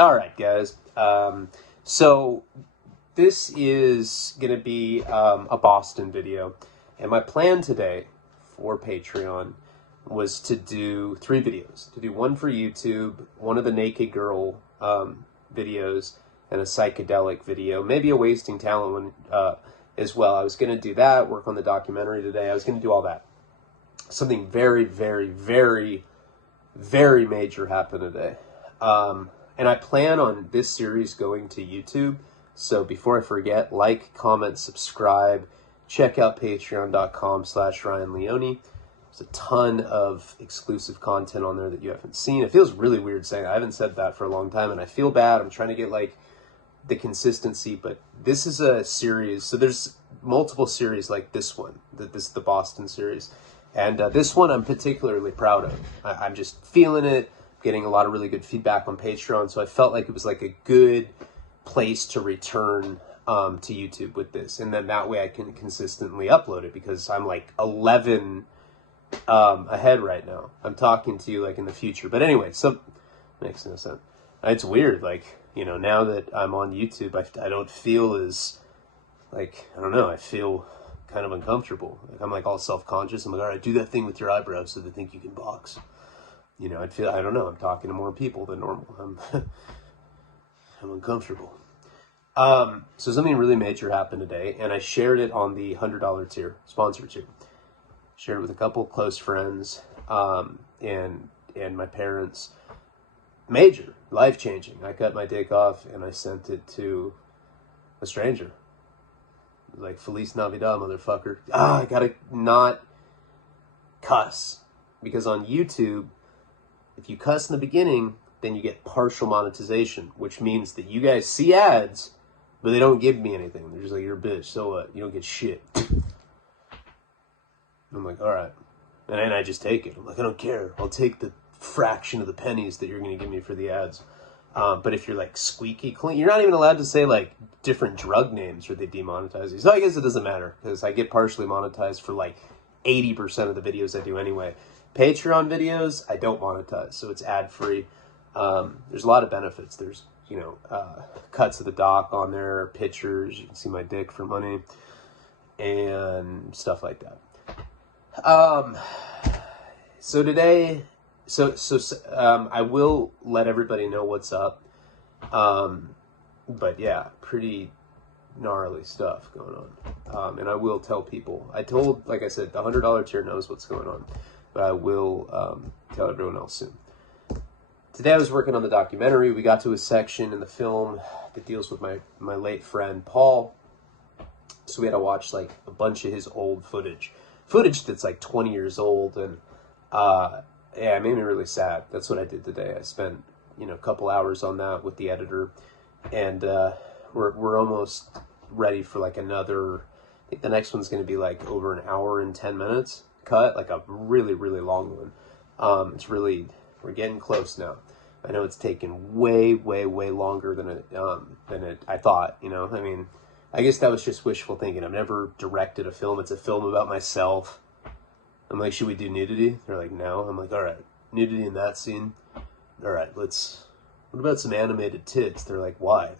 All right, guys. So this is going to be a Boston video. And my plan today for Patreon was to do 3 videos. To do one for YouTube, one of the naked girl videos, and a psychedelic video. Maybe a wasting talent one as well. I was going to do that, work on the documentary today. I was going to do all that. Something very, very, very, very major happened today. And I plan on this series going to YouTube. So before I forget, like, comment, subscribe. Check out patreon.com/Ryan Leone. There's a ton of exclusive content on there that you haven't seen. It feels really weird saying I haven't said that for a long time, and I feel bad. I'm trying to get like the consistency, but this is a series. So there's multiple series like this one. This is the Boston series. And this one I'm particularly proud of. I'm just feeling it. Getting a lot of really good feedback on Patreon, so I felt like it was like a good place to return to YouTube with this, and then that way I can consistently upload it, because I'm like 11 ahead right now. I'm talking to you like in the future, but anyway, so makes no sense. It's weird, like, you know, now that I'm on YouTube, I don't feel as like, I don't know, I feel kind of uncomfortable. Like, I'm like all self-conscious. I'm like, all right, do that thing with your eyebrows so they think you can box. You know, I don't know, I'm talking to more people than normal. I'm uncomfortable. So something really major happened today, and I shared it on the $100 tier, sponsor tier. Shared it with a couple of close friends, and my parents. Major, life-changing. I cut my dick off, and I sent it to a stranger. Like, Feliz Navidad, motherfucker. I gotta not cuss. Because on YouTube, if you cuss in the beginning, then you get partial monetization, which means that you guys see ads, but they don't give me anything. They're just like, you're a bitch, so what? You don't get shit. I'm like, all right. And then I just take it. I'm like, I don't care. I'll take the fraction of the pennies that you're going to give me for the ads. But if you're like squeaky clean, you're not even allowed to say like different drug names or they demonetize you. So I guess it doesn't matter, because I get partially monetized for like 80% of the videos I do anyway. Patreon videos, I don't monetize, so it's ad-free. There's a lot of benefits. There's, you know, cuts of the doc on there, pictures, you can see my dick for money, and stuff like that. So today, I will let everybody know what's up. But yeah, pretty gnarly stuff going on. And I will tell people. Like I said, the $100 tier knows what's going on. But I will tell everyone else soon. Today I was working on the documentary. We got to a section in the film that deals with my late friend Paul. So we had to watch like a bunch of his old footage that's like 20 years old, and yeah, it made me really sad. That's what I did today. I spent, you know, a couple hours on that with the editor, and we're almost ready for like another. I think the next one's going to be like over an hour and 10 minutes cut, like a really, really long one. We're getting close now. I know it's taken way, way, way longer than I thought, you know. I mean, I guess that was just wishful thinking. I've never directed a film. It's a film about myself. I'm like, should we do nudity? They're like, no. I'm like, all right, nudity in that scene. All right, what about some animated tits? They're like, why?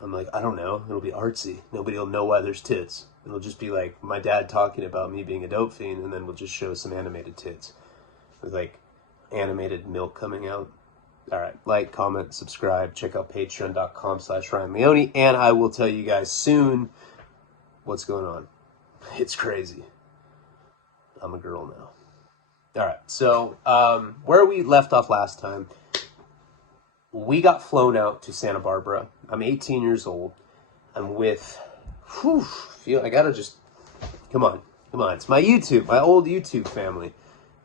I'm like, I don't know. It'll be artsy. Nobody will know why there's tits. It'll just be like my dad talking about me being a dope fiend, and then we'll just show some animated tits with like animated milk coming out. All right, like, comment, subscribe, check out patreon.com/Ryan Leone, and I will tell you guys soon what's going on. It's crazy. I'm a girl now. All right, so where we left off last time, we got flown out to Santa Barbara. I'm 18 years old. I'm with, I gotta just, come on. It's my old YouTube family.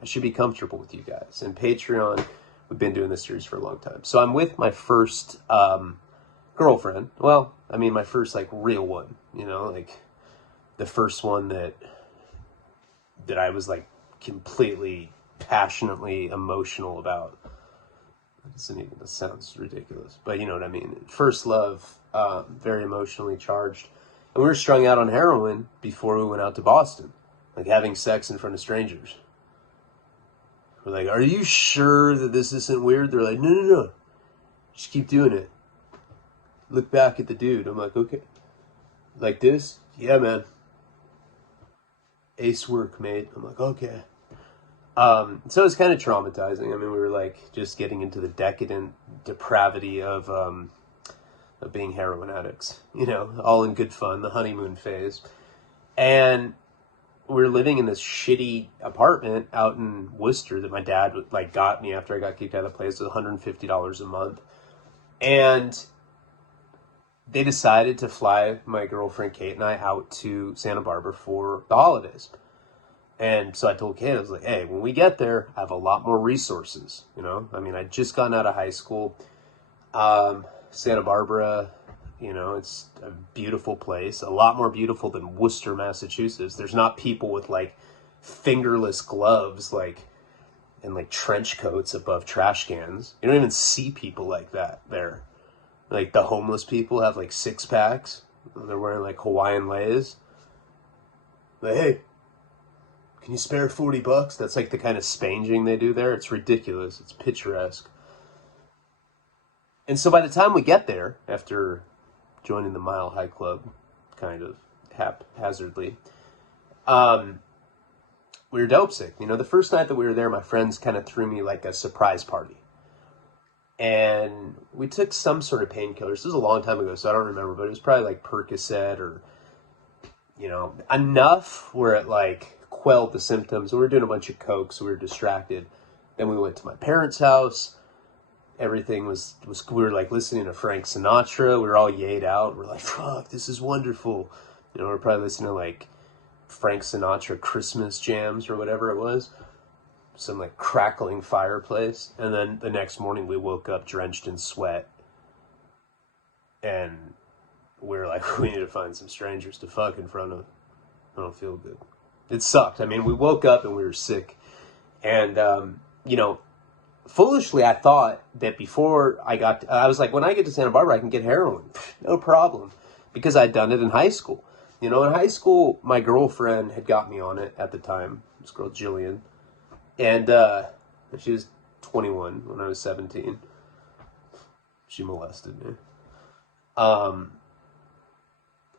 I should be comfortable with you guys. And Patreon, we've been doing this series for a long time. So I'm with my first girlfriend. Well, I mean, my first like real one, you know, like the first one that I was like completely passionately emotional about. This sounds ridiculous, but you know what I mean. First love, very emotionally charged. And we were strung out on heroin before we went out to Boston, like having sex in front of strangers. We're like, are you sure that this isn't weird? They're like, no, no, no. Just keep doing it. Look back at the dude. I'm like, okay. Like this? Yeah, man. Ace work, mate. I'm like, okay. So it's kind of traumatizing. I mean, we were like just getting into the decadent depravity of being heroin addicts, you know, all in good fun, the honeymoon phase. And we were living in this shitty apartment out in Worcester that my dad like got me after I got kicked out of the place. It was $150 a month. And they decided to fly my girlfriend Kate and I out to Santa Barbara for the holidays. And so I told Kate, I was like, hey, when we get there, I have a lot more resources, you know? I mean, I'd just gotten out of high school. Santa Barbara, you know, it's a beautiful place, a lot more beautiful than Worcester, Massachusetts. There's not people with like fingerless gloves, like, and like trench coats above trash cans. You don't even see people like that there. Like the homeless people have like six packs. They're wearing like Hawaiian leis. Like, hey, can you spare $40? That's like the kind of spanging they do there. It's ridiculous. It's picturesque. And so by the time we get there, after joining the Mile High Club, kind of haphazardly, we were dope sick. You know, the first night that we were there, my friends kind of threw me like a surprise party. And we took some sort of painkillers. This was a long time ago, so I don't remember, but it was probably like Percocet or, you know, enough where it like quelled the symptoms. We were doing a bunch of coke, so we were distracted. Then we went to my parents' house. Everything was we were like listening to Frank Sinatra. We were all yayed out. We're like, fuck, this is wonderful. You know, we're probably listening to like Frank Sinatra Christmas jams or whatever it was. Some like crackling fireplace. And then the next morning we woke up drenched in sweat. And we were like, we need to find some strangers to fuck in front of. I don't feel good. It sucked. I mean, we woke up and we were sick. And, you know, foolishly, I thought that before I was like, when I get to Santa Barbara, I can get heroin. No problem. Because I'd done it in high school. You know, in high school, my girlfriend had got me on it at the time. This girl, Jillian. And she was 21 when I was 17. She molested me.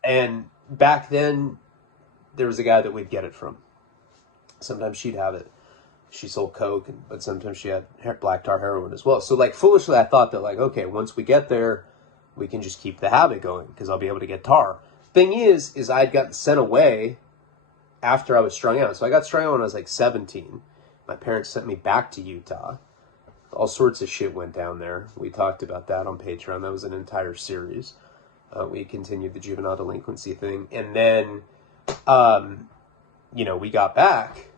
And back then, there was a guy that we'd get it from. Sometimes she'd have it. She sold coke, but sometimes she had black tar heroin as well. So, like, foolishly, I thought that, like, okay, once we get there, we can just keep the habit going because I'll be able to get tar. Thing is I'd gotten sent away after I was strung out. So I got strung out when I was, like, 17. My parents sent me back to Utah. All sorts of shit went down there. We talked about that on Patreon. That was an entire series. We continued the juvenile delinquency thing. And then, you know, we got back.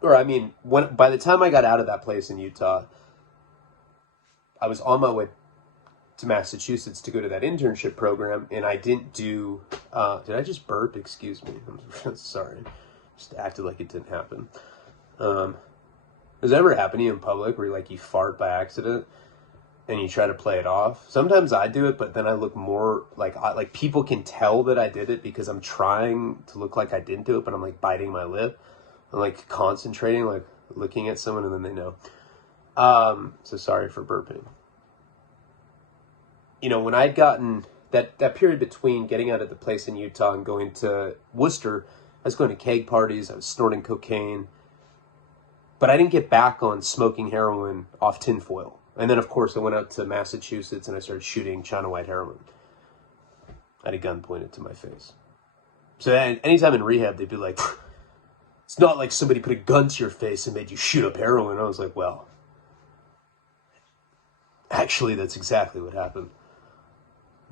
Or, I mean, by the time I got out of that place in Utah, I was on my way to Massachusetts to go to that internship program, and I didn't do... did I just burp? Excuse me. I'm sorry. Just acted like it didn't happen. Does it ever happen to you in public where you fart by accident and you try to play it off? Sometimes I do it, but then I look more like people can tell that I did it because I'm trying to look like I didn't do it, but I'm like biting my lip. I'm like concentrating, like looking at someone, and then they know. So sorry for burping. You know, when I'd gotten that period between getting out of the place in Utah and going to Worcester, I was going to keg parties, I was snorting cocaine, but I didn't get back on smoking heroin off tinfoil. And then, of course, I went out to Massachusetts and I started shooting China White heroin. I had a gun pointed to my face. So anytime in rehab, they'd be like, it's not like somebody put a gun to your face and made you shoot up heroin. I was like, well, actually, that's exactly what happened.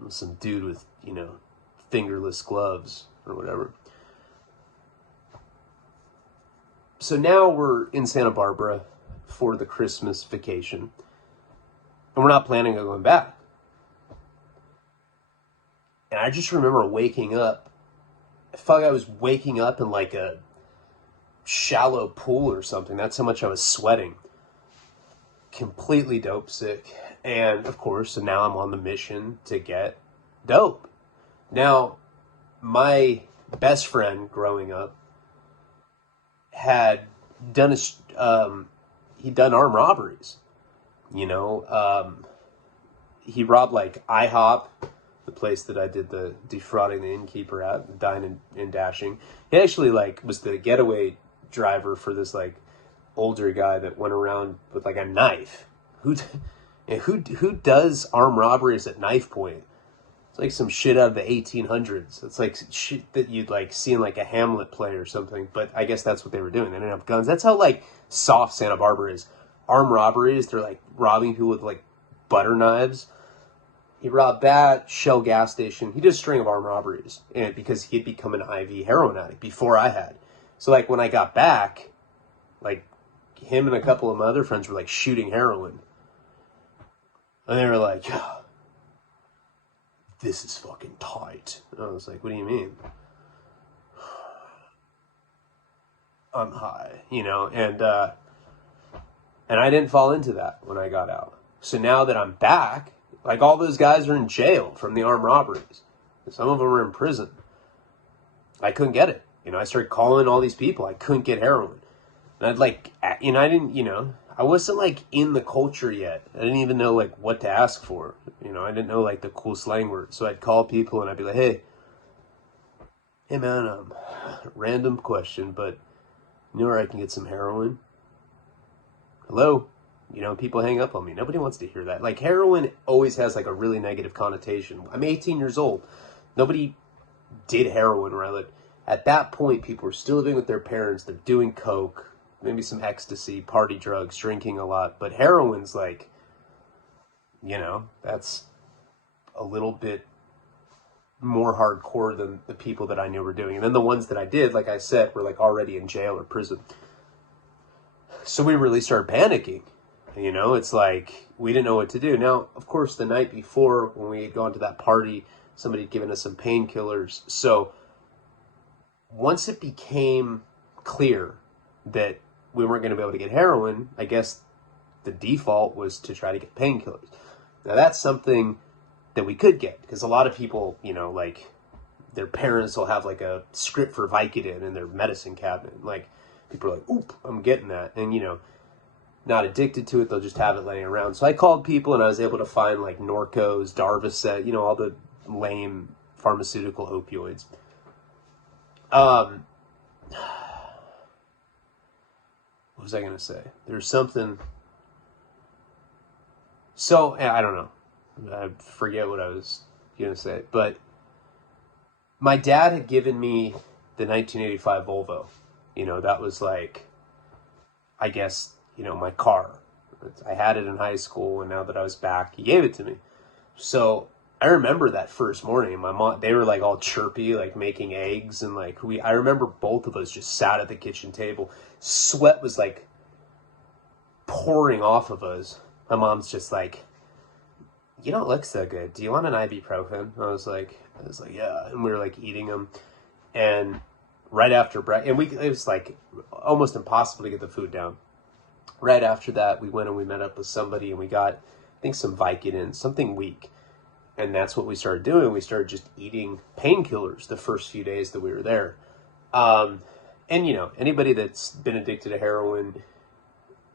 Some dude with, you know, fingerless gloves or whatever. So now we're in Santa Barbara for the Christmas vacation. And we're not planning on going back. And I just remember waking up. I felt like I was waking up in like a shallow pool or something. That's how much I was sweating. Completely dope sick. And of course, so now I'm on the mission to get dope. Now, my best friend growing up had done he'd done armed robberies. He robbed like IHOP, the place that I did the defrauding the innkeeper at, dining and dashing. He actually like was the getaway driver for this like older guy that went around with like a knife. Who does armed robberies at knife point? It's like some shit out of the 1800s. It's like shit that you'd like see in like a Hamlet play or something. But I guess that's what they were doing. They didn't have guns. That's how like soft Santa Barbara is. Armed robberies, they're like robbing people with like butter knives. He robbed that, Shell gas station. He did a string of armed robberies, and because he had become an IV heroin addict before I had. So like when I got back, like him and a couple of my other friends were like shooting heroin. And they were like, this is fucking tight. And I was like, what do you mean? I'm high, and I didn't fall into that when I got out. So now that I'm back, like all those guys are in jail from the armed robberies. Some of them are in prison. I couldn't get it. I started calling all these people. I couldn't get heroin. And I'd like, I didn't, I wasn't like in the culture yet. I didn't even know like what to ask for. I didn't know like the cool slang words. So I'd call people and I'd be like, hey man, random question, but you know where I can get some heroin? Hello? People hang up on me. Nobody wants to hear that. Like heroin always has like a really negative connotation. I'm 18 years old. Nobody did heroin where I lived. At that point, people were still living with their parents. They're doing coke, maybe some ecstasy, party drugs, drinking a lot. But heroin's like, that's a little bit more hardcore than the people that I knew were doing. And then the ones that I did, like I said, were like already in jail or prison. So we really started panicking. It's like we didn't know what to do. Now, of course, the night before when we had gone to that party, somebody had given us some painkillers. So once it became clear that we weren't going to be able to get heroin, I guess the default was to try to get painkillers. Now, that's something that we could get because a lot of people, like their parents will have like a script for Vicodin in their medicine cabinet. Like people are like, oop, I'm getting that. And, not addicted to it, they'll just have it laying around. So I called people and I was able to find like Norcos, Darvocet, all the lame pharmaceutical opioids. What was I going to say? There's something. So, I don't know. I forget what I was going to say. But my dad had given me the 1985 Volvo. That was like, I guess, my car. I had it in high school, and now that I was back, he gave it to me. So I remember that first morning, my mom, they were like all chirpy, like making eggs, and like I remember both of us just sat at the kitchen table. Sweat was like pouring off of us. My mom's just like, you don't look so good. Do you want an ibuprofen? I was like, yeah. And we were like eating them. And right after breakfast, and it was like almost impossible to get the food down. Right after that, we went and we met up with somebody and we got, I think, some Vicodin, something weak. And that's what we started doing. We started just eating painkillers the first few days that we were there. And, anybody that's been addicted to heroin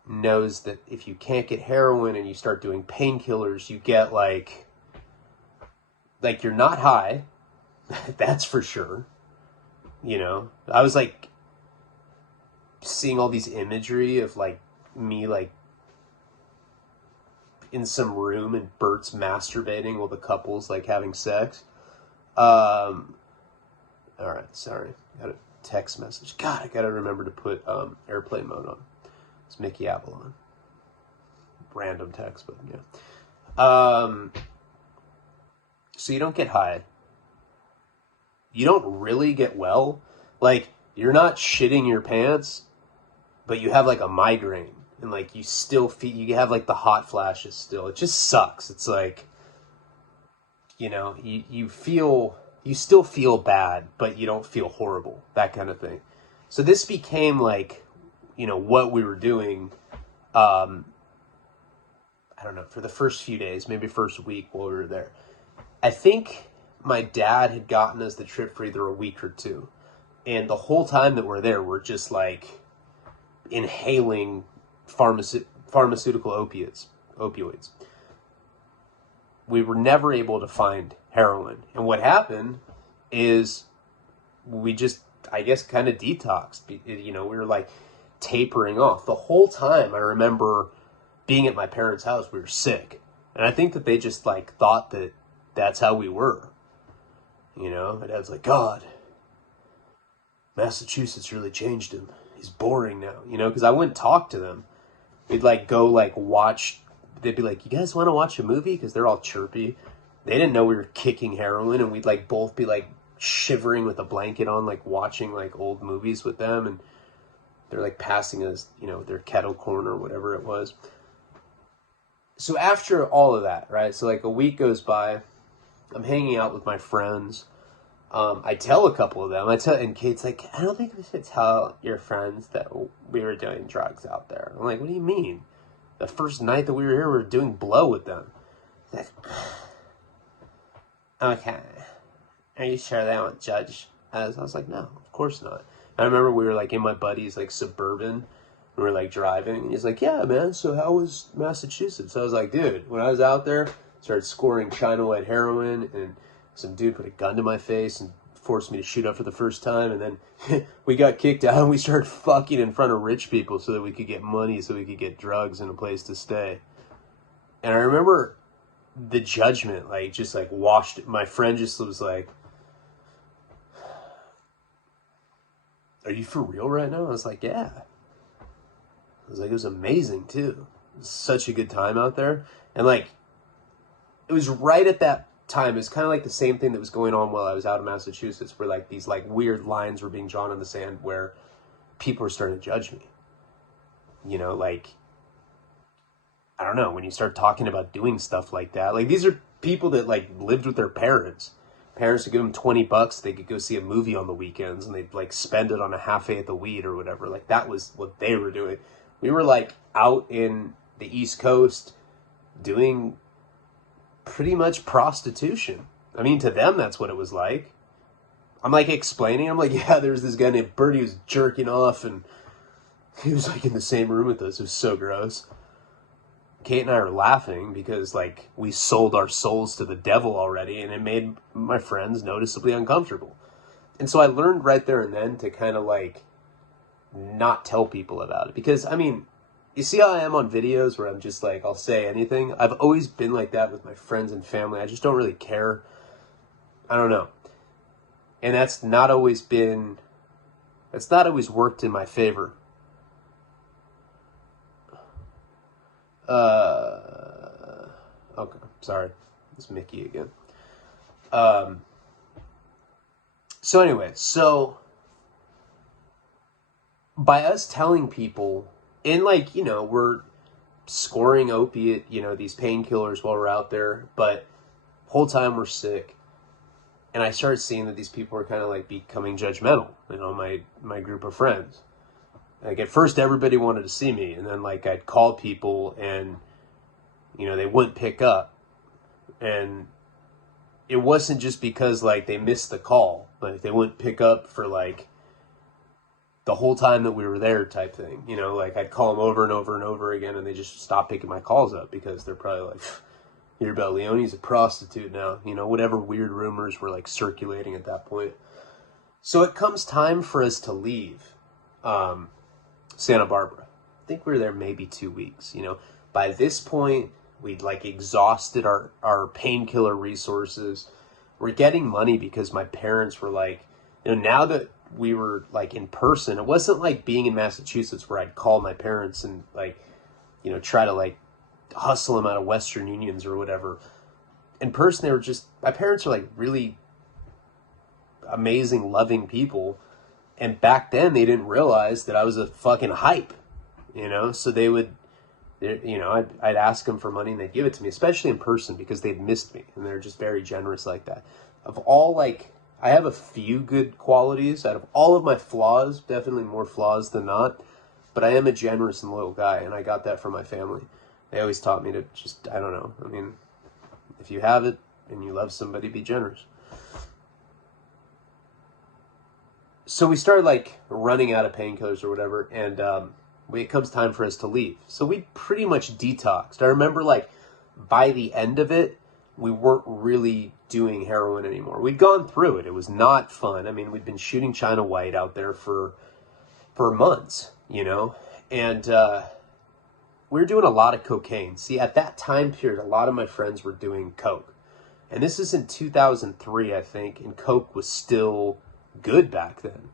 knows that if you can't get heroin and you start doing painkillers, you get like you're not high. That's for sure. I was like seeing all these imagery of like me like in some room and Bert's masturbating while the couple's like having sex. All right, sorry. Got a text message. God, I gotta remember to put airplane mode on. It's Mickey Avalon. Random text, but yeah. So you don't get high. You don't really get well. Like, you're not shitting your pants, but you have like a migraine. And like you still feel, you have like the hot flashes still. It just sucks. It's like, you still feel bad, but you don't feel horrible. That kind of thing. So this became like, what we were doing, I don't know, for the first few days, maybe first week while we were there. I think my dad had gotten us the trip for either a week or two. And the whole time that we're there, we're just like inhaling pharmaceutical opioids. We were never able to find heroin. And what happened is we just, I guess, kind of detoxed. We were like tapering off. The whole time I remember being at my parents' house, we were sick. And I think that they just like thought that that's how we were. My dad's like, God, Massachusetts really changed him. He's boring now, because I wouldn't talk to them. We'd like go like watch, they'd be like, you guys want to watch a movie? Because they're all chirpy. They didn't know we were kicking heroin, and we'd like both be like shivering with a blanket on, like watching like old movies with them, and they're like passing us, their kettle corn or whatever it was. So after all of that, right? So like a week goes by, I'm hanging out with my friends. I tell a couple of them, and Kate's like, I don't think we should tell your friends that we were doing drugs out there. I'm like, what do you mean? The first night that we were here, we were doing blow with them. Like, okay. Are you sure they won't judge us? I was like, no, of course not. I remember we were like in my buddy's like Suburban. We were like driving, and he's like, yeah, man, so how was Massachusetts? I was like, dude, when I was out there, started scoring China White heroin, and some dude put a gun to my face and forced me to shoot up for the first time, and then we got kicked out, and we started fucking in front of rich people so that we could get money, so we could get drugs and a place to stay. And I remember the judgment, like, just like washed it. My friend just was like, are you for real right now? I was like, yeah. I was like, it was amazing too. It was such a good time out there. And like, it was right at that time. It was kind of like the same thing that was going on while I was out in Massachusetts, where like these like weird lines were being drawn in the sand where people were starting to judge me. Like, I don't know, when you start talking about doing stuff like that, like these are people that like lived with their parents. Parents would give them $20, they could go see a movie on the weekends, and they'd like spend it on a half-eighth of weed or whatever. Like that was what they were doing. We were like out in the East Coast doing pretty much prostitution. I mean, to them, that's what it was like. I'm like explaining, I'm like, yeah, there's this guy named Bertie who's jerking off, and he was like in the same room with us. It was so gross. Kate and I are laughing because like we sold our souls to the devil already, and it made my friends noticeably uncomfortable. And so I learned right there and then to kind of like not tell people about it, because I mean, you see how I am on videos where I'm just like, I'll say anything. I've always been like that with my friends and family. I just don't really care. I don't know. And that's not always worked in my favor. Okay, sorry. It's Mickey again. So anyway, by us telling people, and like, we're scoring opiate, these painkillers while we're out there, but whole time we're sick. And I started seeing that these people were kind of like becoming judgmental, my group of friends. Like at first everybody wanted to see me, and then like I'd call people and, they wouldn't pick up. And it wasn't just because like they missed the call, like they wouldn't pick up for like the whole time that we were there type thing. Like I'd call them over and over and over again, and they just stopped picking my calls up because they're probably like, hear about Leonie's a prostitute now, whatever weird rumors were like circulating at that point. So it comes time for us to leave Santa Barbara. I think we were there maybe 2 weeks. By this point, we'd like exhausted our painkiller resources. We're getting money because my parents were like, now that we were like in person, it wasn't like being in Massachusetts where I'd call my parents and like, try to like hustle them out of Western Unions or whatever. In person, they were just, my parents are like really amazing, loving people. And back then they didn't realize that I was a fucking hype, so they would, I'd ask them for money and they'd give it to me, especially in person, because they'd missed me, and they're just very generous like that. Of all, like, I have a few good qualities. Out of all of my flaws, definitely more flaws than not, but I am a generous and loyal guy, and I got that from my family. They always taught me to just, I don't know, I mean, if you have it and you love somebody, be generous. So we started like running out of painkillers or whatever, and it comes time for us to leave. So we pretty much detoxed. I remember like by the end of it, we weren't really doing heroin anymore. We'd gone through it. It was not fun. I mean, we'd been shooting China White out there for months, you know, and we were doing a lot of cocaine. See, at that time period, a lot of my friends were doing coke. And this is in 2003, I think, and coke was still good back then.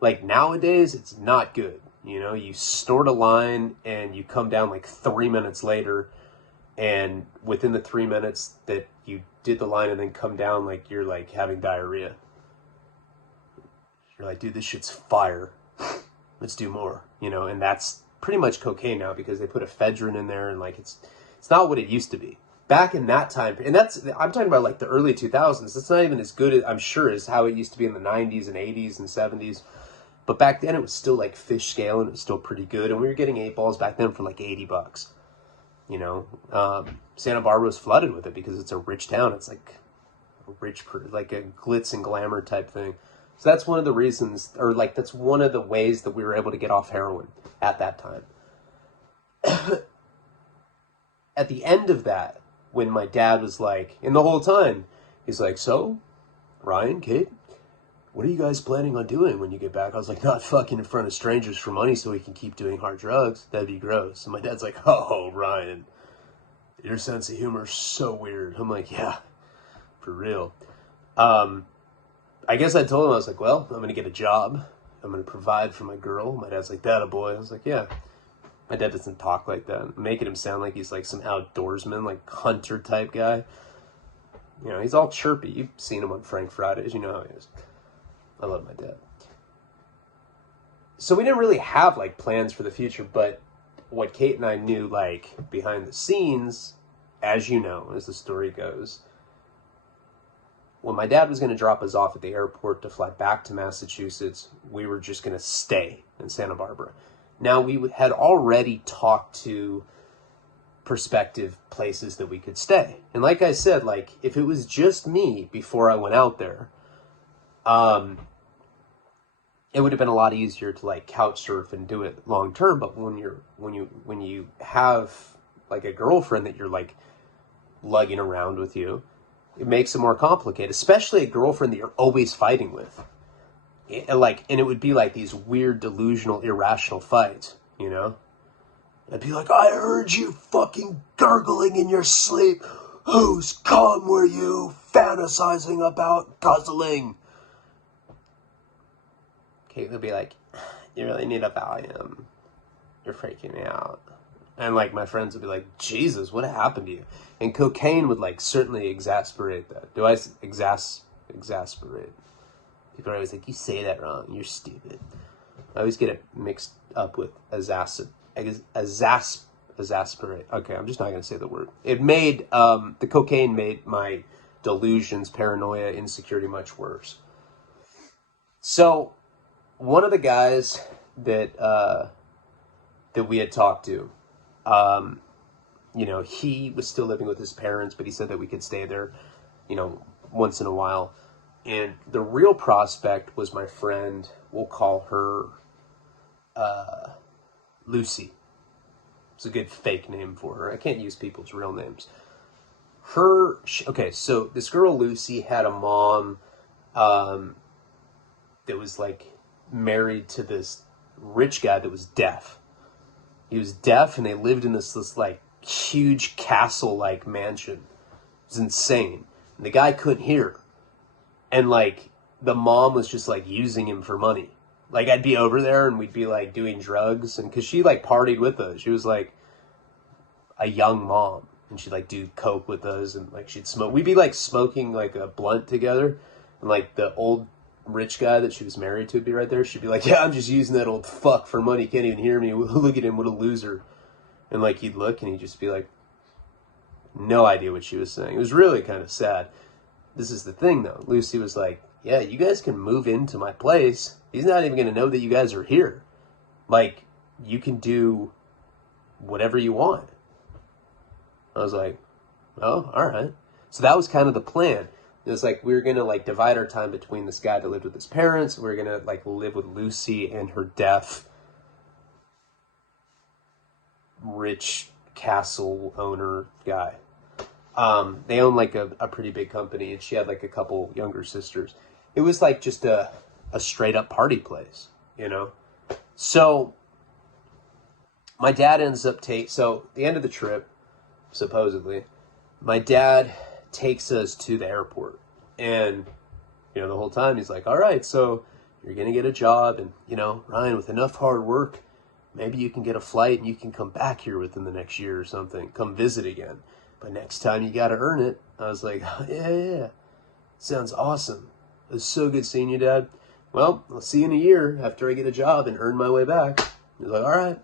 Like nowadays, it's not good. You know, you snort a line and you come down like 3 minutes later, and within the 3 minutes that you did the line and then come down, like you're like having diarrhea. You're like, dude, this shit's fire. Let's do more, you know, and that's pretty much cocaine now because they put ephedrine in there, and like it's not what it used to be. Back in that time, and I'm talking about like the early 2000s. It's not even as good, I'm sure, as how it used to be in the 90s and 80s and 70s. But back then it was still like fish scale, and it was still pretty good. And we were getting 8 balls back then for like $80. You know, Santa Barbara was flooded with it because it's a rich town. It's like a rich, like a glitz and glamour type thing. So that's one of the reasons, or like that's one of the ways that we were able to get off heroin at that time. At the end of that, when my dad was like, and the whole time, he's like, so, Ryan, Kate, what are you guys planning on doing when you get back? I was like, not fucking in front of strangers for money so we can keep doing hard drugs. That'd be gross. And my dad's like, oh, Ryan, your sense of humor is so weird. I'm like, yeah, for real. I guess I told him, I was like, well, I'm going to get a job. I'm going to provide for my girl. My dad's like, that a boy? I was like, yeah. My dad doesn't talk like that. I'm making him sound like he's like some outdoorsman, like hunter type guy. You know, he's all chirpy. You've seen him on Frank Fridays. You know how he is. I love my dad. So we didn't really have like plans for the future, but what Kate and I knew, like behind the scenes, as you know, as the story goes, when my dad was going to drop us off at the airport to fly back to Massachusetts, we were just going to stay in Santa Barbara. Now, we had already talked to prospective places that we could stay. And like I said, like if it was just me before I went out there, it would have been a lot easier to like couch surf and do it long term. But when you have like a girlfriend that you're like lugging around with you, it makes it more complicated, especially a girlfriend that you're always fighting with. And it would be like these weird, delusional, irrational fights, you know? I'd be like, I heard you fucking gurgling in your sleep. Whose cum were you fantasizing about guzzling? Kate would be like, you really need a Valium. You're freaking me out. And like my friends would be like, Jesus, what happened to you? And cocaine would like certainly exasperate that. Do I exasperate? People are always like, you say that wrong. You're stupid. I always get it mixed up with exasperate. Okay, I'm just not going to say the word. It made, the cocaine made my delusions, paranoia, insecurity much worse. So, one of the guys that we had talked to, you know, he was still living with his parents, but he said that we could stay there, you know, once in a while. And the real prospect was my friend, we'll call her Lucy. It's a good fake name for her. I can't use people's real names. Okay, so this girl Lucy had a mom that was like married to this rich guy that was deaf. He was deaf, and they lived in this like huge castle-like mansion. It was insane. And the guy couldn't hear. And like the mom was just like using him for money. Like I'd be over there and we'd be like doing drugs, and because she like partied with us. She was like a young mom, and she'd like do coke with us, and like she'd smoke. We'd be like smoking like a blunt together, and like the old rich guy that she was married to would be right there. She'd be like, yeah, I'm just using that old fuck for money. Can't even hear me. Look at him, what a loser. And like he'd look and he'd just be like, no idea what she was saying. It was really kind of sad. This is the thing though. Lucy was like, yeah, you guys can move into my place. He's not even going to know that you guys are here. Like, you can do whatever you want. I was like, oh, all right. So that was kind of the plan. It was like we were going to like divide our time between this guy that lived with his parents. We were going to like live with Lucy and her deaf rich castle owner guy. They own like a pretty big company, and she had like a couple younger sisters. It was like just a straight up party place, you know? So my dad ends up so the end of the trip, supposedly, my dad takes us to the airport, and, you know, the whole time he's like, all right, so you're going to get a job, and, you know, Ryan, with enough hard work, maybe you can get a flight and you can come back here within the next year or something, come visit again. But next time you got to earn it. I was like, oh, yeah. Sounds awesome. It was so good seeing you, Dad. Well, I'll see you in a year after I get a job and earn my way back. He was like, all right.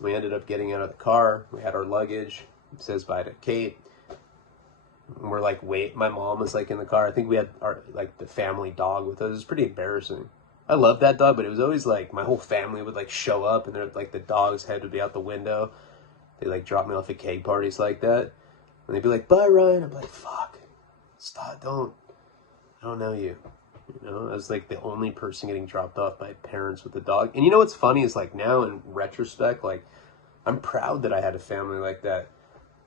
We ended up getting out of the car. We had our luggage. It says bye to Kate. And we're like, wait, my mom was like in the car. I think we had the family dog with us. It was pretty embarrassing. I love that dog, but it was always like my whole family would like show up, and they're like the dog's head would be out the window. They like drop me off at keg parties like that. And they'd be like, bye, Ryan. I'm like, fuck. Stop, I don't know you. You know, I was like the only person getting dropped off by parents with a dog. And you know what's funny is like now in retrospect, like I'm proud that I had a family like that.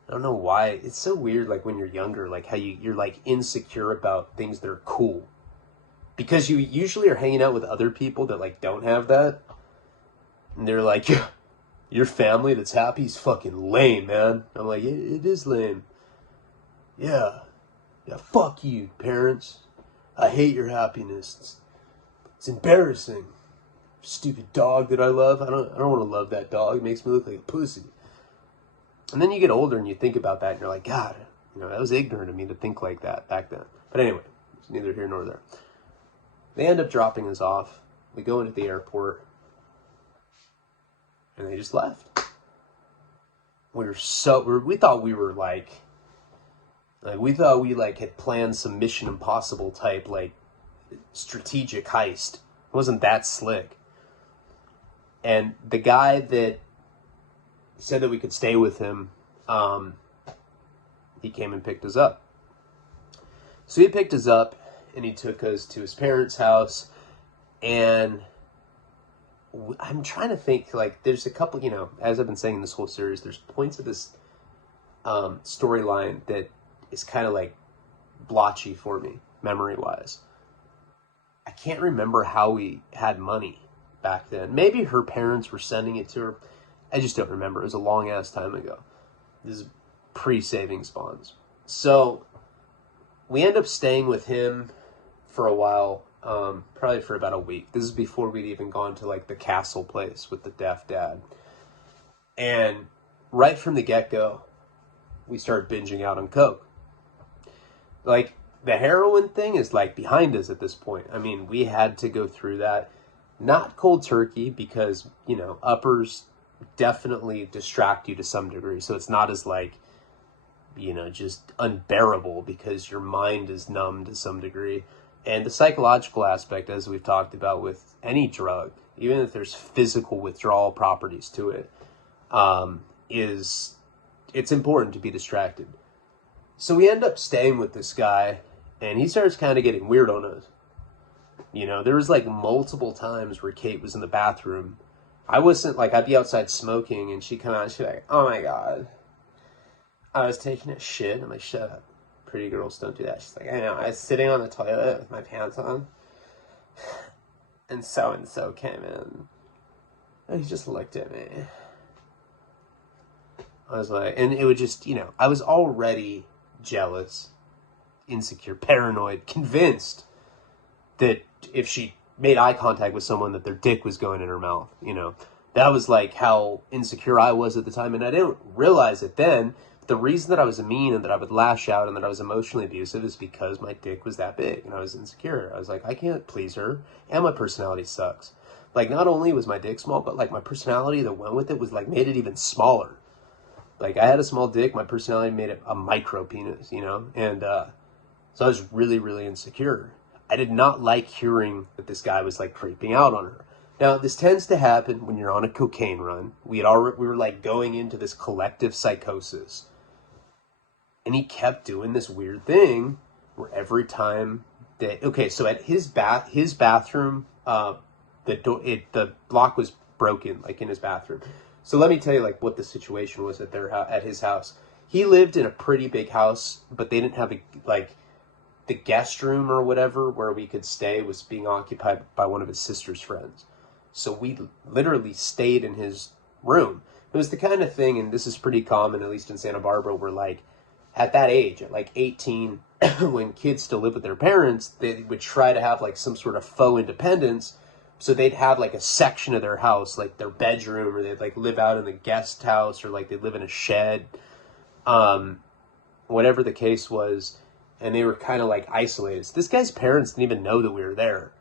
I don't know why. It's so weird, like when you're younger, like how you're like insecure about things that are cool. Because you usually are hanging out with other people that like don't have that. And they're like, yeah, your family that's happy is fucking lame, man. I'm like, it is lame. Yeah, fuck you, parents. I hate your happiness. It's embarrassing. Stupid dog that I love. I don't want to love that dog. It makes me look like a pussy. And then you get older and you think about that and you're like, God, you know, that was ignorant of me to think like that back then. But anyway, it's neither here nor there. They end up dropping us off. We go into the airport and they just left. We thought we were like we thought we like had planned some Mission Impossible type like strategic heist. It wasn't that slick. And the guy that said that we could stay with him, he came and picked us up. So he picked us up and he took us to his parents' house. And I'm trying to think, like, there's a couple, you know, as I've been saying in this whole series, there's points of this storyline that is kind of like blotchy for me, memory-wise. I can't remember how we had money back then. Maybe her parents were sending it to her. I just don't remember. It was a long-ass time ago. This is pre-savings bonds. So we end up staying with him for a while, probably for about a week. This is before we'd even gone to like the castle place with the deaf dad. And right from the get-go, we started binging out on coke. Like, the heroin thing is like behind us at this point. I mean, we had to go through that. Not cold turkey because, you know, uppers definitely distract you to some degree. So it's not as like, you know, just unbearable because your mind is numb to some degree. And the psychological aspect, as we've talked about with any drug, even if there's physical withdrawal properties to it, it's important to be distracted. So we end up staying with this guy, and he starts kind of getting weird on us. You know, there was like multiple times where Kate was in the bathroom. I wasn't like, I'd be outside smoking, and she'd come out and she'd be like, oh my God, I was taking a shit. I'm like, shut up. Pretty girls don't do that. She's like, I know, I was sitting on the toilet with my pants on, and so came in, and he just looked at me. I was like, and it would just, you know, I was already jealous, insecure, paranoid, convinced that if she made eye contact with someone that their dick was going in her mouth, you know. That was like how insecure I was at the time, and I didn't realize it then. The reason that I was mean and that I would lash out and that I was emotionally abusive is because my dick was that big and I was insecure. I was like, I can't please her, and my personality sucks. Like, not only was my dick small, but like my personality that went with it was like made it even smaller. Like, I had a small dick, my personality made it a micro penis, you know? And so I was really, really insecure. I did not like hearing that this guy was like creeping out on her. Now, this tends to happen when you're on a cocaine run. We were like going into this collective psychosis. And he kept doing this weird thing where every time that, okay, so at his bathroom, the block was broken, like in his bathroom. So let me tell you like what the situation was at at his house. He lived in a pretty big house, but they didn't have like the guest room or whatever where we could stay was being occupied by one of his sister's friends. So we literally stayed in his room. It was the kind of thing, and this is pretty common, at least in Santa Barbara, where like at that age, at like 18, when kids still live with their parents, they would try to have like some sort of faux independence. So they'd have like a section of their house, like their bedroom, or they'd like live out in the guest house, or like they'd live in a shed, whatever the case was. And they were kind of like isolated. So this guy's parents didn't even know that we were there.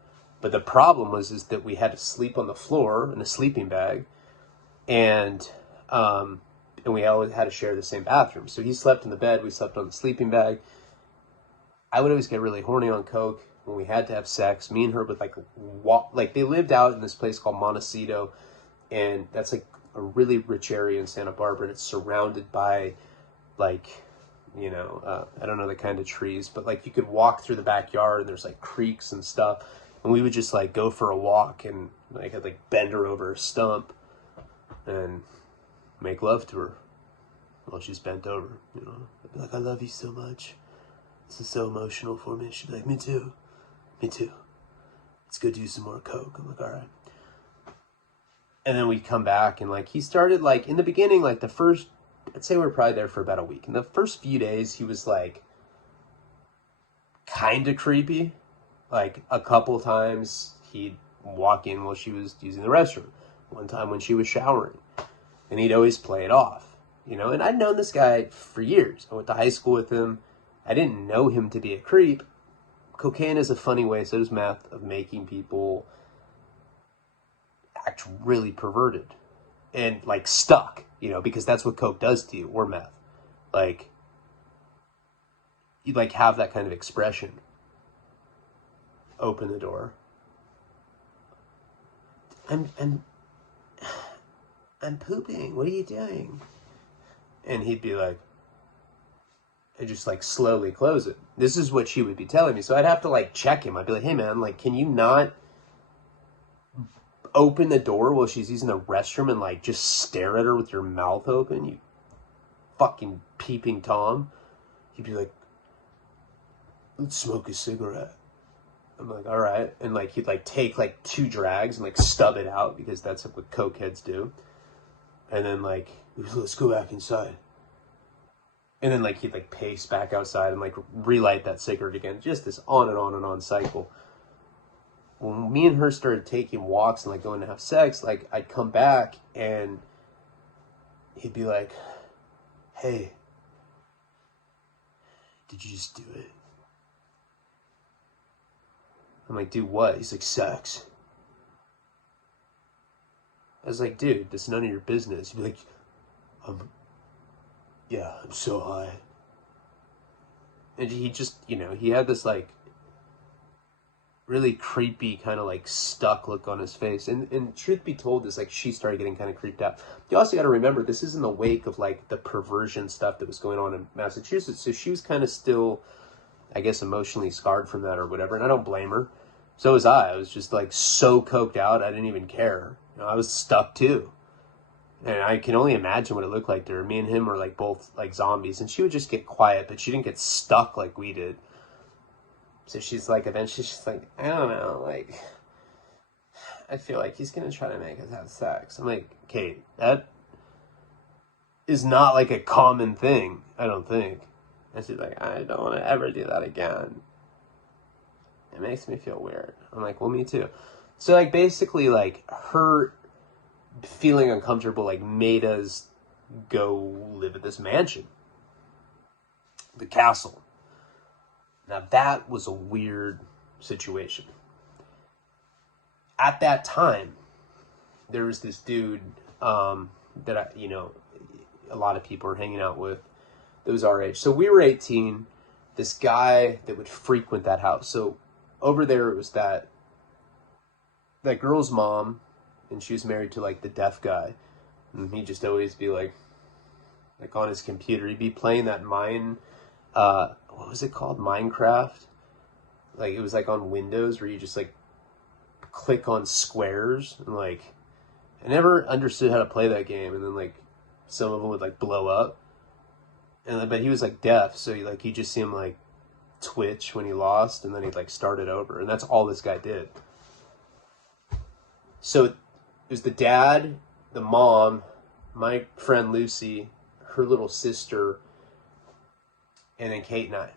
But the problem is that we had to sleep on the floor in a sleeping bag, and we always had to share the same bathroom. So he slept in the bed, we slept on the sleeping bag. I would always get really horny on coke when we had to have sex. Me and her would like walk, like they lived out in this place called Montecito, and that's like a really rich area in Santa Barbara. And it's surrounded by like, I don't know the kind of trees, but like you could walk through the backyard and there's like creeks and stuff. And we would just like go for a walk, and like I'd like bend her over a stump and make love to her while she's bent over, I'd be like, I love you so much. This is so emotional for me. And she'd be like, me too. Me too. Let's go do some more coke. I'm like, all right. And then we'd come back, and like he started like in the beginning, like the first, I'd say we were probably there for about a week. In the first few days, he was like kind of creepy. Like a couple times he'd walk in while she was using the restroom. One time when she was showering. And he'd always play it off, And I'd known this guy for years. I went to high school with him. I didn't know him to be a creep. Cocaine is a funny way, so does meth, of making people act really perverted and like stuck, because that's what coke does to you, or meth. Like, you like have that kind of expression. Open the door. I'm pooping. What are you doing? And he'd be like, and just like slowly close it. This is what she would be telling me. So I'd have to like check him. I'd be like, hey man, like, can you not open the door while she's using the restroom and like just stare at her with your mouth open? You fucking peeping Tom. He'd be like, let's smoke a cigarette. I'm like, all right. And like, he'd like take like 2 drags and like stub it out, because that's what cokeheads do. And then like, let's go back inside. And then like, he'd like pace back outside and like relight that cigarette again. Just this on and on and on cycle. When me and her started taking walks and like going to have sex, like I'd come back and he'd be like, hey, did you just do it? I'm like, dude, what? He's like, sex. I was like, dude, that's none of your business. He'd be like, I'm so high. And he just, he had this like really creepy kind of like stuck look on his face. And truth be told, this like she started getting kind of creeped out. You also got to remember, this is in the wake of like the perversion stuff that was going on in Massachusetts. So she was kind of still, I guess, emotionally scarred from that or whatever. And I don't blame her. So was I. I was just like so coked out, I didn't even care. I was stuck too. And I can only imagine what it looked like to her. Me and him were like both like zombies. And she would just get quiet, but she didn't get stuck like we did. So she's like, eventually she's like, I don't know, like, I feel like he's going to try to make us have sex. I'm like, Kate, that is not like a common thing, I don't think. And she's like, I don't want to ever do that again. It makes me feel weird. I'm like, well, me too. So like basically like her feeling uncomfortable like made us go live at this mansion, the castle. Now that was a weird situation. At that time, there was this dude that I, a lot of people were hanging out with that was our age. So we were 18. This guy that would frequent that house. So over there it was that girl's mom, and she was married to like the deaf guy, and he'd just always be like on his computer, he'd be playing that what was it called, Minecraft? Like it was like on Windows where you just like click on squares and I never understood how to play that game. And then like some of them would like blow up. And then, but he was like deaf, so you just see him like twitch when he lost, and then he'd like start it over. And that's all this guy did. So it was the dad, the mom, my friend Lucy, her little sister, and then Kate and I.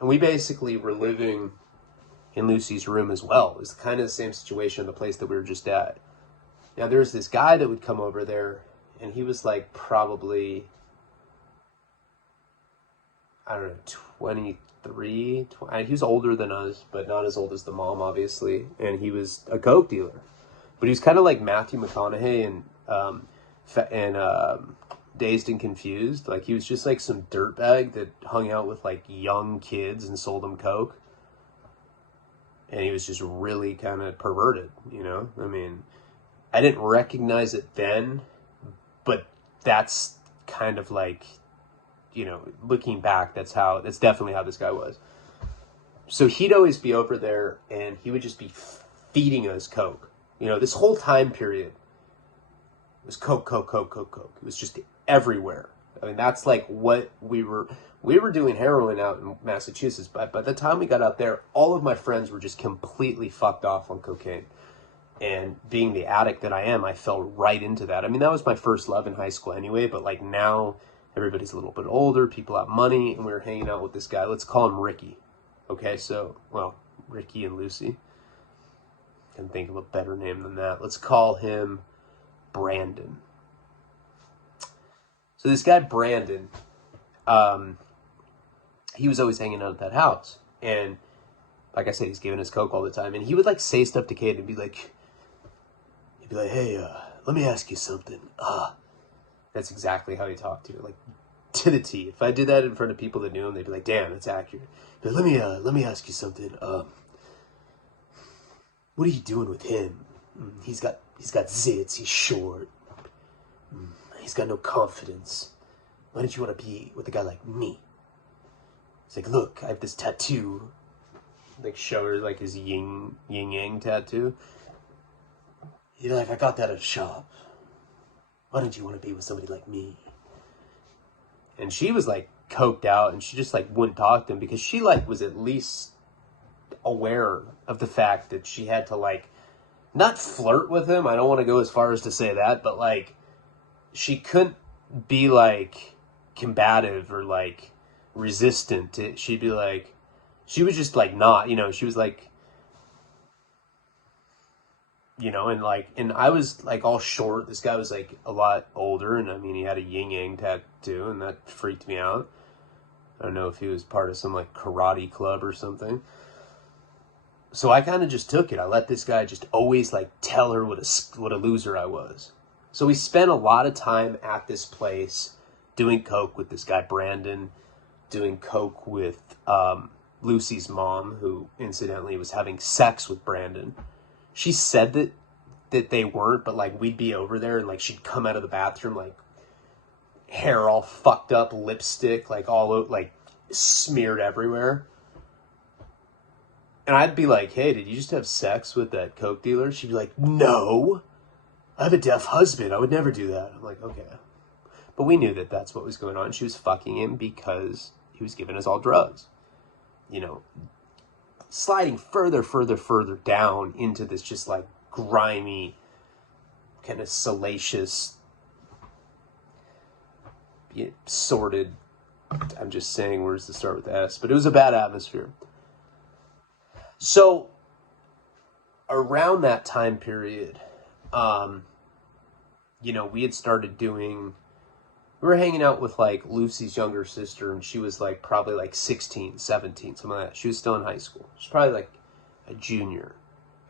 And we basically were living in Lucy's room as well. It was kind of the same situation in the place that we were just at. Now there was this guy that would come over there, and he was like probably, I don't know, 23, 20. He was older than us, but not as old as the mom, obviously. And he was a coke dealer. But he was kind of like Matthew McConaughey and Dazed and Confused. Like he was just like some dirtbag that hung out with like young kids and sold them coke. And he was just really kind of perverted, you know? I mean, I didn't recognize it then, but that's kind of like, you know, looking back, that's definitely how this guy was. So he'd always be over there and he would just be feeding us coke. You know, this whole time period was coke, coke, coke, coke, coke. It was just everywhere. I mean, that's like what we were doing heroin out in Massachusetts. But by the time we got out there, all of my friends were just completely fucked off on cocaine. And being the addict that I am, I fell right into that. I mean, that was my first love in high school anyway, but like now everybody's a little bit older, people have money, and we were hanging out with this guy. Let's call him Ricky. Okay, so, well, Ricky and Lucy. Can think of a better name than that. Let's call him Brandon. So this guy, Brandon, he was always hanging out at that house. And like I said, he's giving us coke all the time. And he would like say stuff to Kate and be like, hey, let me ask you something. That's exactly how he talked to her, like to the T. If I did that in front of people that knew him, they'd be like, damn, that's accurate. But let me ask you something. What are you doing with him? He's got zits, he's short. He's got no confidence. Why don't you want to be with a guy like me? He's like, look, I have this tattoo. Like, show her, like, his yin-yang tattoo. He's like, I got that at a shop. Why don't you want to be with somebody like me? And she was, like, coked out, and she just, like, wouldn't talk to him because she, like, was at least aware of the fact that she had to, like, not flirt with him. I don't want to go as far as to say that, but, like, she couldn't be, like, combative or, like, resistant. She'd be, like, she was just, like, not, you know, she was, like, you know, and, like, and I was, like, all short. This guy was, like, a lot older, and, I mean, he had a yin-yang tattoo, and that freaked me out. I don't know if he was part of some, like, karate club or something. So I kind of just took it. I let this guy just always, like, tell her what a loser I was. So we spent a lot of time at this place doing coke with this guy, Brandon, doing coke with Lucy's mom, who incidentally was having sex with Brandon. She said that they weren't, but, like, we'd be over there and, like, she'd come out of the bathroom, like, hair all fucked up, lipstick, like, all out, like, smeared everywhere. And I'd be like, hey, did you just have sex with that coke dealer? She'd be like, no, I have a deaf husband. I would never do that. I'm like, okay. But we knew that that's what was going on. She was fucking him because he was giving us all drugs. You know, sliding further down into this just, like, grimy, kind of salacious, sordid, I'm just saying words that start with S, but it was a bad atmosphere. So, around that time period, you know, we had started doing, we were hanging out with, like, Lucy's younger sister, and she was, like, probably, like, 16, 17, something like that. She was still in high school. She's probably, like, a junior,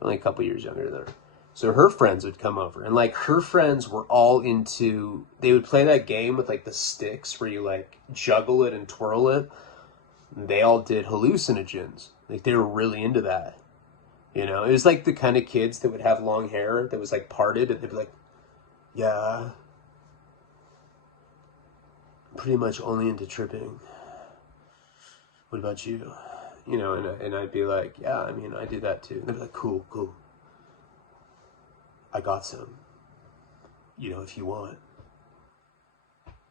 only a couple years younger than her. So her friends would come over, and, like, her friends were all into, they would play that game with, like, the sticks where you, like, juggle it and twirl it. And they all did hallucinogens. Like, they were really into that. You know, it was like the kind of kids that would have long hair that was, like, parted, and they'd be like, yeah, pretty much only into tripping. What about you? You know, and I'd be like, yeah, I mean, I do that too. And they'd be like, cool. I got some. you know, if you want.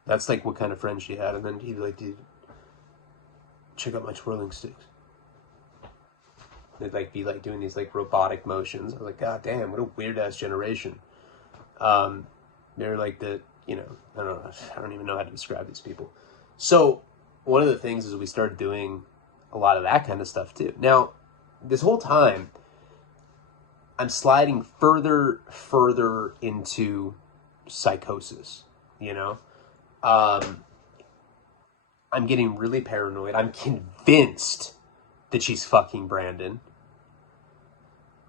That's like what kind of friend she had. And then he'd be like, dude, check out my twirling sticks. They'd like be like doing these like robotic motions. I was like, God damn, what a weird ass generation. They're like the, you know, I don't even know how to describe these people. So one of the things is we started doing a lot of that kind of stuff too. Now, this whole time, I'm sliding further into psychosis, you know? I'm getting really paranoid. I'm convinced that she's fucking Brandon,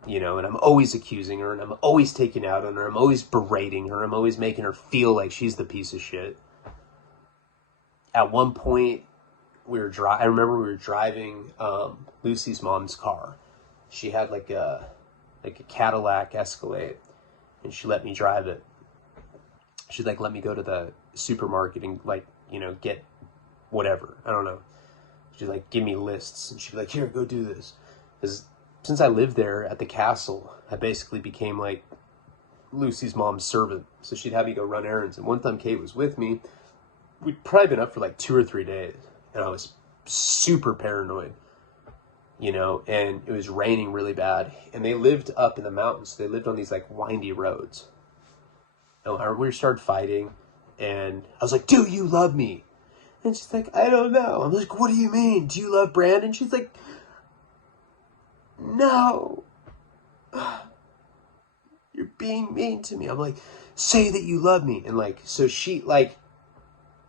you know, and I'm always accusing her, and I'm always taking out on her. I'm always berating her. I'm always making her feel like she's the piece of shit. At one point, I remember we were driving Lucy's mom's car. She had like a Cadillac Escalade, and she let me drive it. She'd like let me go to the supermarket and like, you know, get whatever. I don't know. She'd like give me lists, and she'd be like, here, go do this. Because since I lived there at the castle, I basically became like Lucy's mom's servant. So she'd have me go run errands. And one time Kate was with me. We'd probably been up for like 2 or 3 days, and I was super paranoid, you know, and it was raining really bad. And they lived up in the mountains. So they lived on these like windy roads. And we started fighting, and I was like, do you love me? And she's like, I don't know. I'm like, what do you mean? Do you love Brandon? She's like, no. You're being mean to me. I'm like, say that you love me. And like, so she like,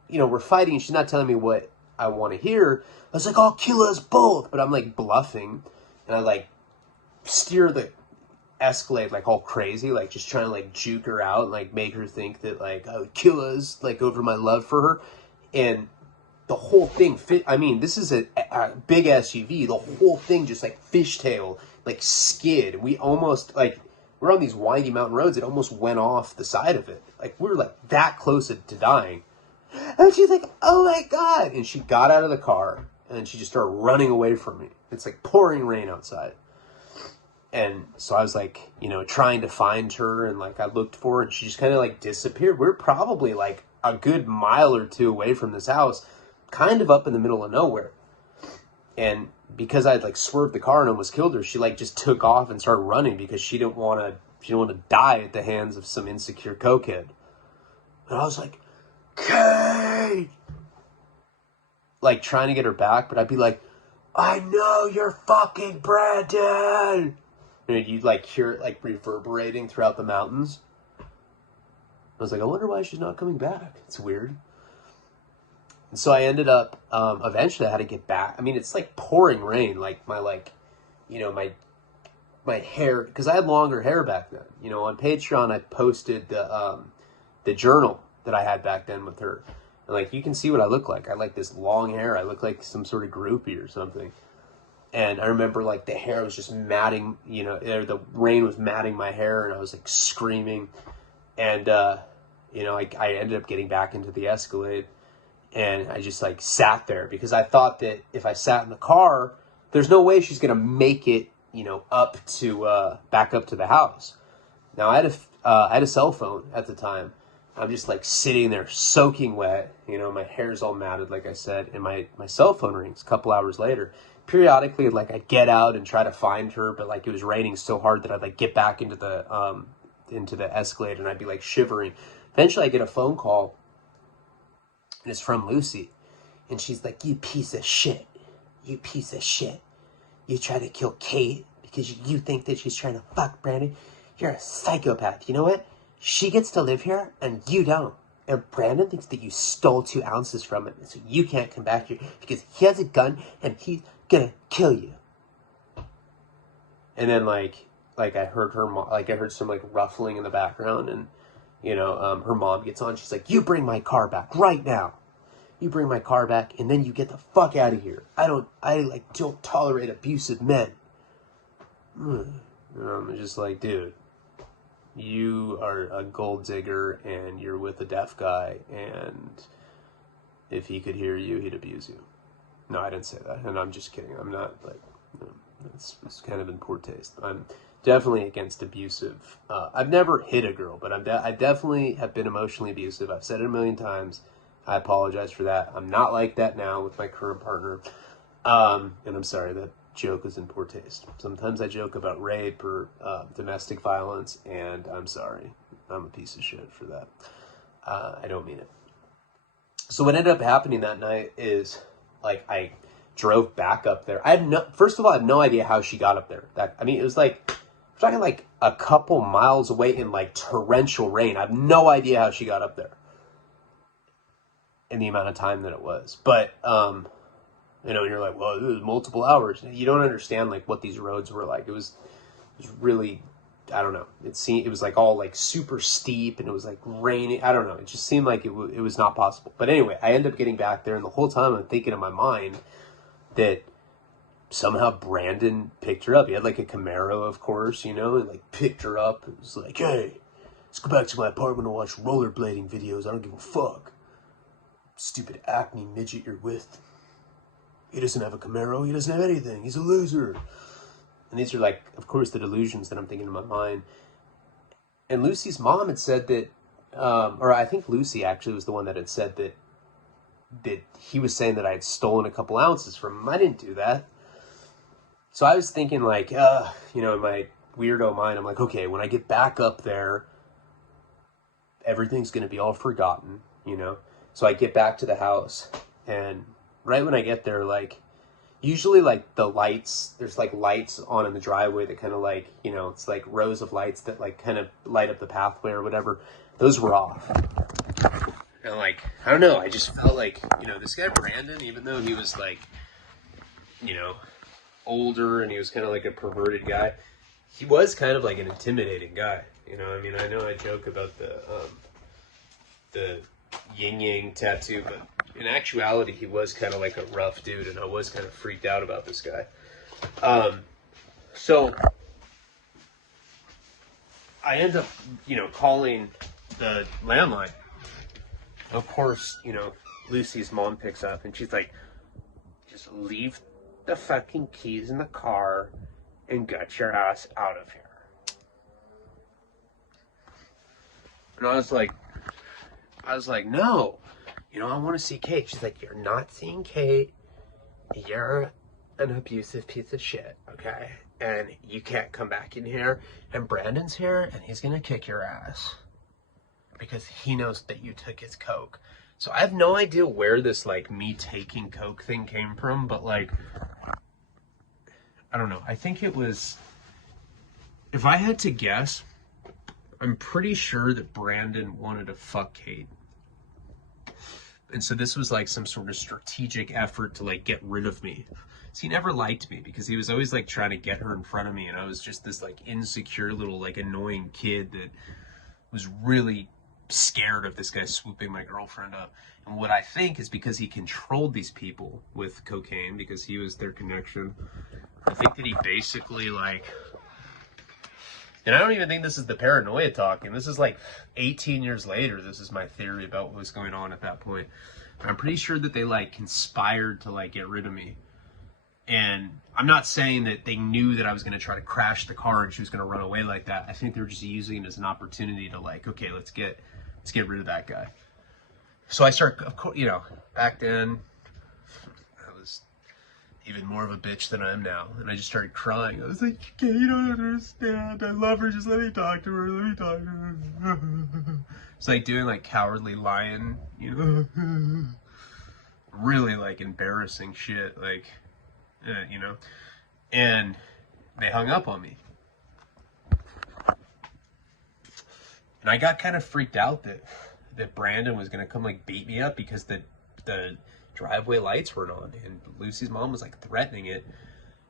you know, we're fighting, and she's not telling me what I want to hear. I was like, I'll kill us both. But I'm like bluffing, and I like steer the Escalade like all crazy, like just trying to like juke her out and like make her think that like I would kill us like over my love for her. And the whole thing fit. I mean, this is a big SUV. The whole thing just like fishtail, like skid. We almost like, we're on these windy mountain roads. It almost went off the side of it. Like we were like that close to dying. And she's like, oh my God. And she got out of the car, and then she just started running away from me. It's like pouring rain outside. And so I was like, you know, trying to find her, and like I looked for her, and she just kind of like disappeared. We're probably like a good mile or two away from this house, kind of up in the middle of nowhere. And because I had like swerved the car and almost killed her, she like just took off and started running because she didn't want to die at the hands of some insecure cokehead. And I was like, Kate! Like trying to get her back, but I'd be like, I know you're fucking Brandon! And you'd like hear it like reverberating throughout the mountains. I was like, I wonder why she's not coming back. It's weird. And so I ended up, eventually I had to get back. I mean, it's like pouring rain, like my, like, you know, my hair, because I had longer hair back then. You know, on Patreon, I posted the journal that I had back then with her. And like, you can see what I look like. I like this long hair. I look like some sort of groupie or something. And I remember like the hair was just matting, you know, the rain was matting my hair, and I was like screaming. And, you know, I ended up getting back into the Escalade, and I just like sat there because I thought that if I sat in the car, there's no way she's going to make it, you know, up to, back up to the house. Now I had a cell phone at the time. I'm just like sitting there soaking wet, you know, my hair's all matted, like I said, and my cell phone rings a couple hours later. Periodically, like I'd get out and try to find her, but like it was raining so hard that I'd like get back into the Escalade, and I'd be like shivering. Eventually I get a phone call, and it's from Lucy, and she's like, you piece of shit, you piece of shit. You try to kill Kate because you think that she's trying to fuck Brandon. You're a psychopath. You know what? She gets to live here, and you don't. And Brandon thinks that you stole 2 ounces from him, so you can't come back here because he has a gun, and he's gonna kill you. And then like I heard her I heard some like ruffling in the background, and you know, her mom gets on. She's like, you bring my car back right now. You bring my car back, and then you get the fuck out of here. I don't tolerate abusive men. And I'm just like, dude, you are a gold digger, and you're with a deaf guy, and if he could hear you, he'd abuse you. No, I didn't say that, and I'm just kidding. I'm not like, it's kind of in poor taste. definitely against abusive. I've never hit a girl, but I definitely have been emotionally abusive. I've said it a million times. I apologize for that. I'm not like that now with my current partner. And I'm sorry, that joke was in poor taste. Sometimes I joke about rape or domestic violence, and I'm sorry. I'm a piece of shit for that. I don't mean it. So what ended up happening that night is, like, I drove back up there. First of all, I had no idea how she got up there. It was like, we're talking like a couple miles away in like torrential rain. I have no idea how she got up there in the amount of time that it was. But, you're like, well, it was multiple hours. You don't understand like what these roads were like. It was really, I don't know. It was like all like super steep, and it was like raining. I don't know. It just seemed like it was not possible. But anyway, I ended up getting back there, and the whole time I'm thinking in my mind that somehow Brandon picked her up. He had like a Camaro, of course, and like picked her up. It was like, hey, let's go back to my apartment and watch rollerblading videos. I don't give a fuck. Stupid acne midget you're with. He doesn't have a Camaro. He doesn't have anything. He's a loser. And these are like, of course, the delusions that I'm thinking in my mind. And Lucy's mom had said that, or I think Lucy actually was the one that had said that he was saying that I had stolen a couple ounces from him. I didn't do that. So I was thinking like, in my weirdo mind, I'm like, okay, when I get back up there, everything's going to be all forgotten, So I get back to the house, and right when I get there, like, usually like the lights, there's like lights on in the driveway that kind of like, it's like rows of lights that like kind of light up the pathway or whatever. Those were off. And like, I don't know, I just felt like, this guy Brandon, even though he was like, older and he was kind of like a perverted guy, he was kind of like an intimidating guy. I know I joke about the yin yang tattoo, but in actuality, he was kind of like a rough dude, and I was kind of freaked out about this guy. So I end up, calling the landline. Of course, Lucy's mom picks up, and she's like, just leave the fucking keys in the car and get your ass out of here. And I was like, no, I want to see Kate. She's like, you're not seeing Kate. You're an abusive piece of shit, okay? And you can't come back in here. And Brandon's here, and he's going to kick your ass because he knows that you took his coke. So I have no idea where this, like, me taking coke thing came from, but, like, I don't know. I think it was, if I had to guess, I'm pretty sure that Brandon wanted to fuck Kate. And so this was like some sort of strategic effort to like get rid of me. So he never liked me because he was always like trying to get her in front of me. And I was just this like insecure little like annoying kid that was really scared of this guy swooping my girlfriend up. And what I think is because he controlled these people with cocaine, because he was their connection. I think that he basically like, and I don't even think this is the paranoia talking. This is like 18 years later. This is my theory about what was going on at that point. But I'm pretty sure that they like conspired to like get rid of me. And I'm not saying that they knew that I was going to try to crash the car and she was going to run away like that. I think they were just using it as an opportunity to like, okay, let's get rid of that guy. So I start, of course, back then I was even more of a bitch than I am now. And I just started crying. I was like, okay, you don't understand. I love her. Just let me talk to her. Let me talk to her. It's like doing like Cowardly Lion, really like embarrassing shit. Like, and they hung up on me. And I got kind of freaked out that Brandon was going to come like beat me up because the driveway lights weren't on, and Lucy's mom was like threatening it.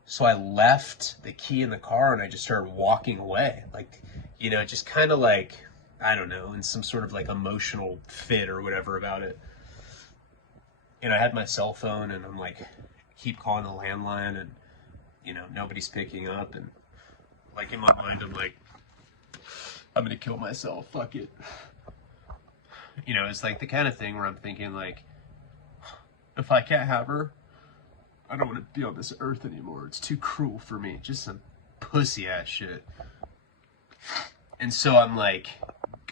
So I left the key in the car and I just started walking away, like, just kind of like, I don't know, in some sort of like emotional fit or whatever about it. And I had my cell phone and I'm like, keep calling the landline and nobody's picking up, and like in my mind I'm like, I'm gonna kill myself, fuck it. It's like the kind of thing where I'm thinking like, if I can't have her, I don't want to be on this earth anymore. It's too cruel for me. Just some pussy ass shit. And so I'm like,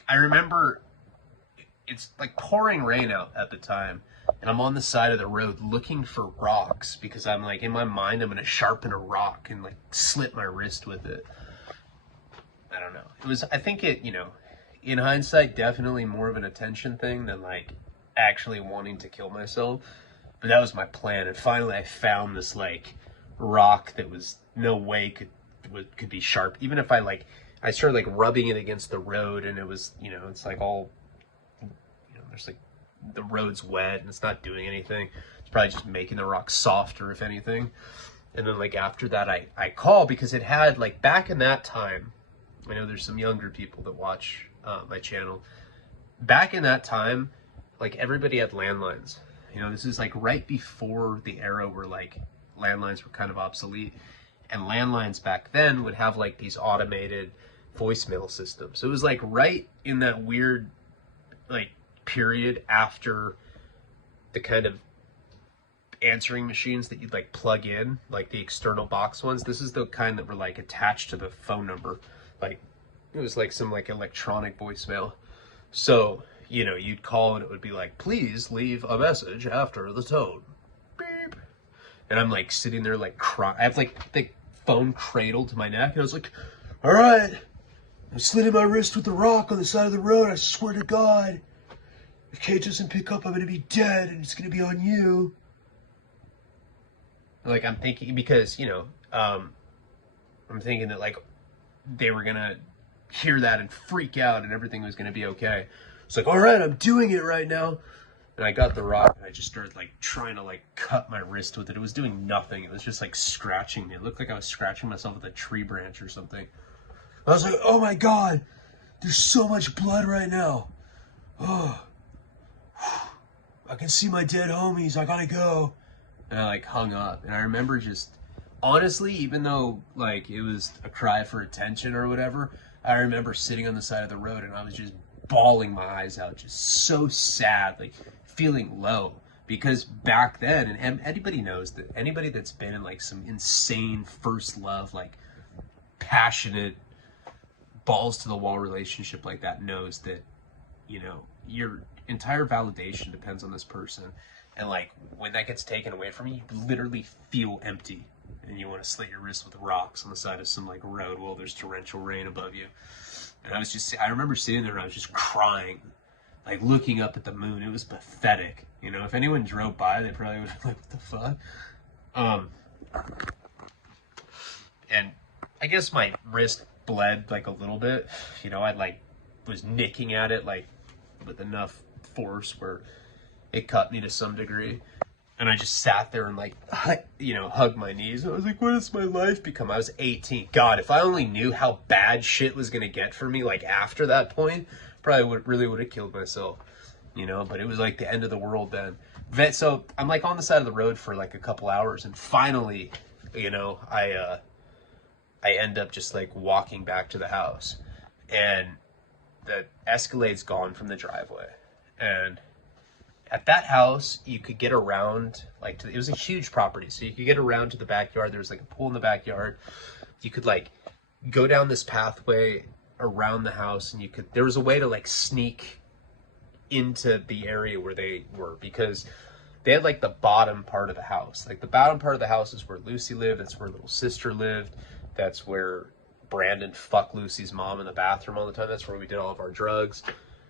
I remember it's like pouring rain out at the time, and I'm on the side of the road looking for rocks because I'm like, in my mind, I'm going to sharpen a rock and like slit my wrist with it. I don't know. It was, I think it, you know, in hindsight, definitely more of an attention thing than like actually wanting to kill myself. But that was my plan. And finally I found this like rock that was no way could be sharp. Even if I started like rubbing it against the road, and it was, you know, it's like all, you know, there's like, the road's wet and it's not doing anything. It's probably just making the rock softer, if anything. And then like after that, I call because it had like, back in that time, I know there's some younger people that watch my channel. Back in that time, like everybody had landlines. You know, this is like right before the era where like landlines were kind of obsolete. And landlines back then would have like these automated voicemail systems. So it was like right in that weird like period after the kind of answering machines that you'd like plug in, like the external box ones. This is the kind that were like attached to the phone number. Like it was like some like electronic voicemail. So, you know, you'd call and it would be like, please leave a message after the tone. Beep. And I'm like sitting there like crying. I have like the phone cradled to my neck, and I was like, all right, I'm slitting my wrist with the rock on the side of the road. I swear to God, if Kate doesn't pick up, I'm going to be dead, and it's going to be on you. Like, I'm thinking, because, you know, I'm thinking that, like, they were going to hear that and freak out, and everything was going to be okay. It's like, all right, I'm doing it right now. And I got the rock, and I just started, like, trying to, like, cut my wrist with it. It was doing nothing. It was just, like, scratching me. It looked like I was scratching myself with a tree branch or something. I was like, oh, my God, there's so much blood right now. Oh, I can see my dead homies. I gotta go. And I, like, hung up. And I remember just, honestly, even though, like, it was a cry for attention or whatever, I remember sitting on the side of the road, and I was just bawling my eyes out, just so sad, like, feeling low. Because back then, and anybody knows that, anybody that's been in like some insane first love, like passionate, balls to the wall relationship like that, knows that, you know, your entire validation depends on this person. And like when that gets taken away from you, you literally feel empty, and you want to slit your wrist with rocks on the side of some like road while there's torrential rain above you. And I remember sitting there and I was just crying, like looking up at the moon. It was pathetic. You know, if anyone drove by, they probably would have been like, what the fuck? And I guess my wrist bled like a little bit. You know, I like was nicking at it like with enough force where it cut me to some degree. And I just sat there and like, you know, hugged my knees. I was like, what has my life become? I was 18. God, if I only knew how bad shit was going to get for me, like after that point, probably really would have killed myself, you know, but it was like the end of the world then. So I'm like on the side of the road for like a couple hours, and finally, you know, I end up just like walking back to the house, and the Escalade's gone from the driveway. And at that house, you could get around, like, it was a huge property, so you could get around to the backyard. There was like a pool in the backyard. You could like go down this pathway around the house, and there was a way to like sneak into the area where they were, because they had like the bottom part of the house. Like the bottom part of the house is where Lucy lived. That's where little sister lived. That's where Brandon fucked Lucy's mom in the bathroom all the time. That's where we did all of our drugs.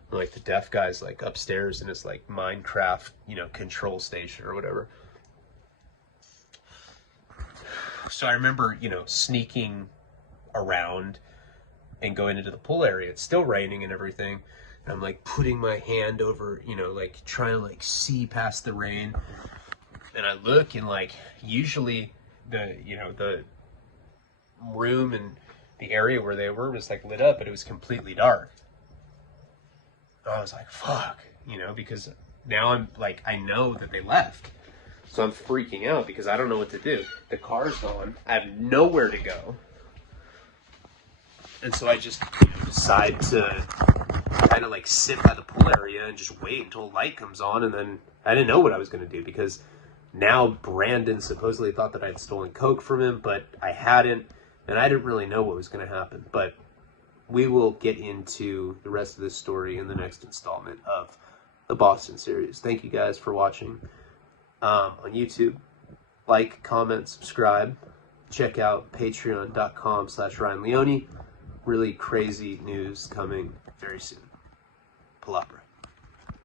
Like the deaf guy's like upstairs in his like Minecraft, you know, control station or whatever. So I remember, you know, sneaking around and going into the pool area. It's still raining and everything. And I'm like putting my hand over, you know, like trying to like see past the rain. And I look, and like usually the, you know, the room and the area where they were was like lit up, but it was completely dark. I was like, fuck, you know, because now I'm like, I know that they left. So I'm freaking out because I don't know what to do. The car's gone. I have nowhere to go. And so I just, you know, decide to kind of like sit by the pool area and just wait until light comes on. And then I didn't know what I was going to do, because now Brandon supposedly thought that I had stolen coke from him, but I hadn't. and I didn't really know what was going to happen, but we will get into the rest of this story in the next installment of the Boston series. Thank you guys for watching on YouTube. Like, comment, subscribe. Check out patreon.com/Ryan Leone. Really crazy news coming very soon. Palabra.